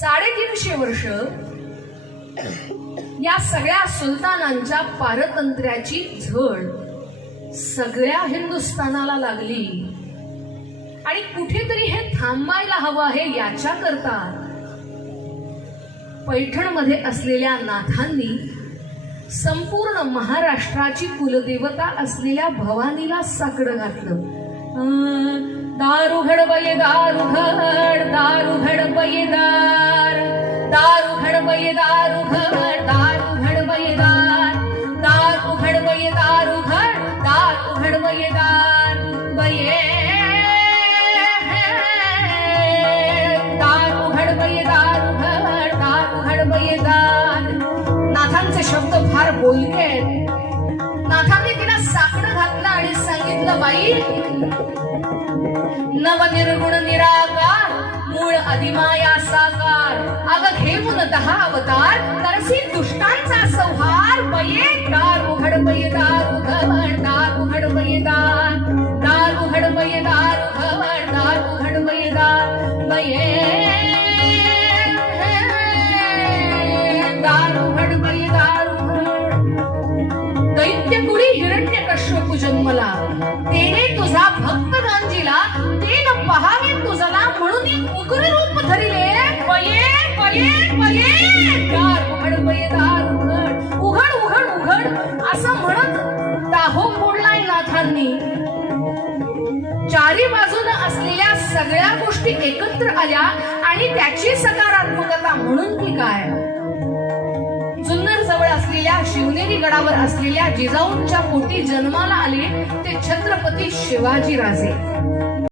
साडेतीनशे वर्ष या सगळ्या सुलतानांच्या पारतंत्र्याची झळ सगळ्या हिंदुस्थानाला लागली. आणि कुठेतरी हे थांबायला हवं आहे याच्या करता पैठणमध्ये असलेल्या नाथांनी संपूर्ण महाराष्ट्राची कुलदेवता असलेल्या भवानीला साकडं घातलं. दारुघड दारू दारुघड दारुघड बये दारू दार घडबये दारू घड दारू घडबये दार दारू घडबये दारू घड दारू घडबये दार बये दारू घडबये दारू घड दारू घडबये दार नाथांचे शब्द फार बोलके आहेत. नाथांनी तिला साकडं घातलं आणि सांगितलं बाई नवनिर्गुण निराकार मूळ अधिमाय दहा अवतार तरसी दुष्टांचा संहार मये दार उघड बये दार उघड दार उघड बये दार दार उघड बये दार उघड दार उघड बये दार बये दार उघड बये दार उघड. दैत्य कुळी हिरण्य कश्यपू जन्मला. बये बये दार उघड बये दार उघड उघड उघड उघड. असं म्हणत दाहो फोडलाय नाथांनी. चारी बाजूला असलेल्या सगळ्या गोष्टी एकत्र आल्या आणि त्याची सकारात्मकता म्हणून ती काय? जुन्नर जवळ असलेल्या शिवनेरी गडावर असलेल्या जिजाऊंच्या पोटी जन्माला आले ते छत्रपती शिवाजी राजे.